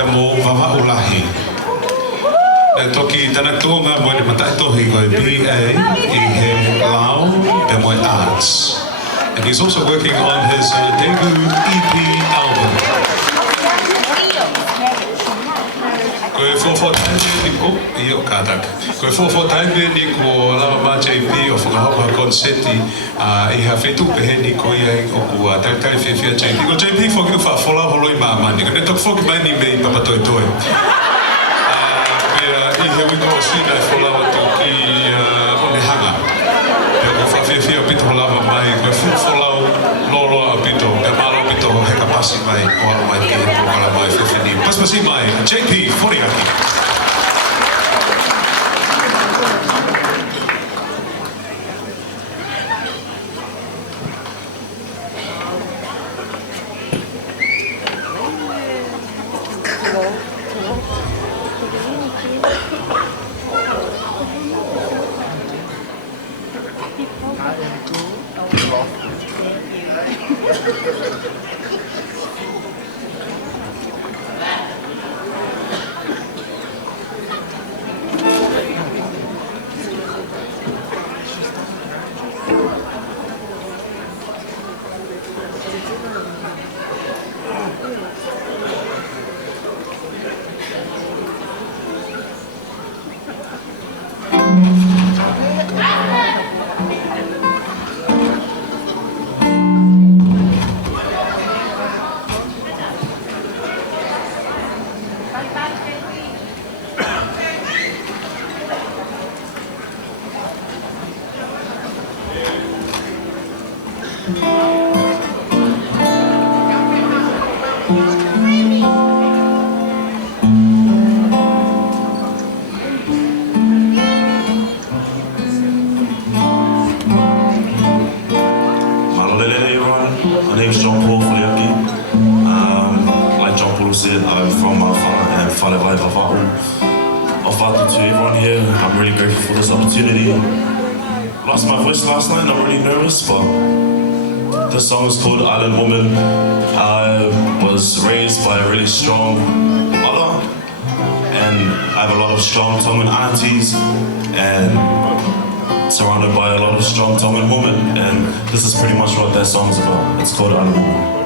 te mo Fakaaliali. Toki tana tuonga mo le matai tohi ko BA i he lao te mo arts. And he's also working on his debut EP album. Koe fofo taime ni ko iyo katak. Koe fofo taime ni ko lava ma JP o whakahapa konseti i ha whetu pehe ni ko ia o kua taitari whiawhia JP. Ko JP whoki uwha whola holoi mamani. Ko ne tok whoki mai ni mei papatoi toi. I he wiko o sina e wholawa toki o ne hanga. Pea ko whawhiawhia pito lava mai. Koe wholau loloa pito. Pea malo pito he ka pasi mai. O ala mai ki he pokala mai whiawhini. Pasmasi mai, JP Foliaki. I'm from Fakaaliali to everyone here. I'm really grateful for this opportunity. Lost my voice last night and I'm really nervous, but this song is called Island Woman. I was raised by a really strong mother and I have a lot of strong Tongan aunties and surrounded by a lot of strong Tongan women, and this is pretty much what that song's about. It's called Aoniu.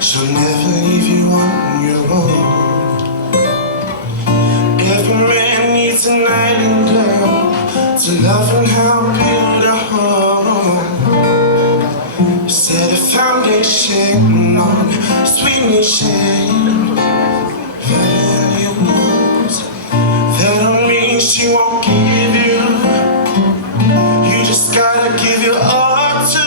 She'll never leave you on your own. Every man needs an island girl to love and help build a home. Set a foundation on sweet nation values. That don't mean she won't give you. You just gotta give your all to.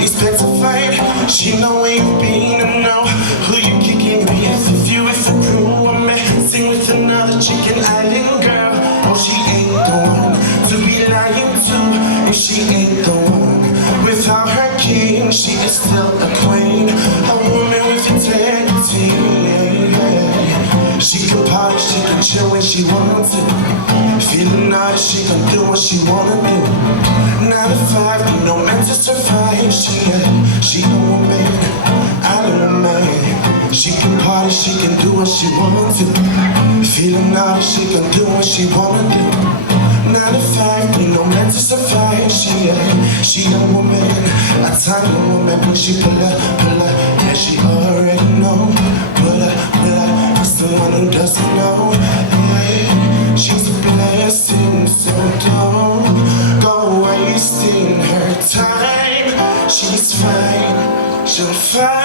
Expect to fight. She know where you've been and know who you kicking with. If you with the crew or messing with another chicken island girl, oh, she ain't the one to be lying to. If she ain't the one without her king, she is still a queen, a woman with integrity. She can party, she can chill when she wants to. Feeling nice, she can do what she wanna do. 9 to 5, no man to survive. She a woman, island woman. She can party, she can do what she wanna do. Feeling nice, she can do what she wanna do. 9 to 5, no man to survive. She a woman, a tiny woman. When she pull up, and she already know. Pull up, it's the one who doesn't know. Yeah, she's a blessing, so don't go wasting her time. She's fine, she'll find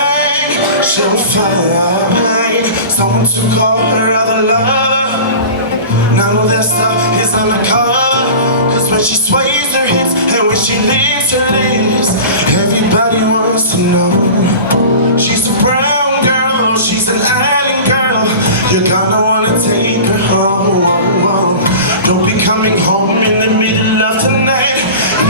someone to call her other love. None of that stuff is undercover, 'cause when she sways her hips and when she leans makes her list. Everybody wants to know. She's a brown girl, she's an island girl. You're gonna wanna take her home. Don't be coming home in the middle of the night.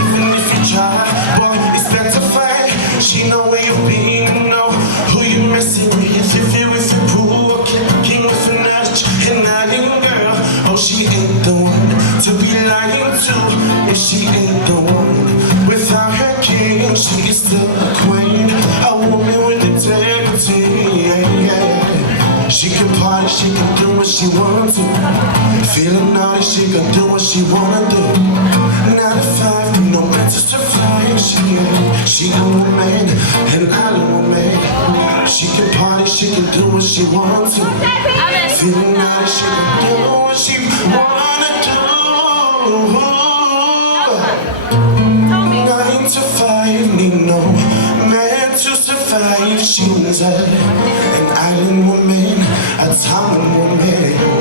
Even if you try, boy, it's better fight. She know where you've been, know who you messing with. If you're with your pool, king with a notch, an island girl. Oh, she ain't the one to be lying to. If she ain't the one, without her king, she is still a queen. A woman with integrity, yeah, yeah. She can party, she can do what she wants to. Feeling naughty, she can do what she wanna do. 9 to 5, no mental survive. She a woman, an island woman. She can party, she can do what she wants to. Feeling naughty, she can do what she wanna do. 9 to 5, need no man to survive. She's an island woman, a town woman.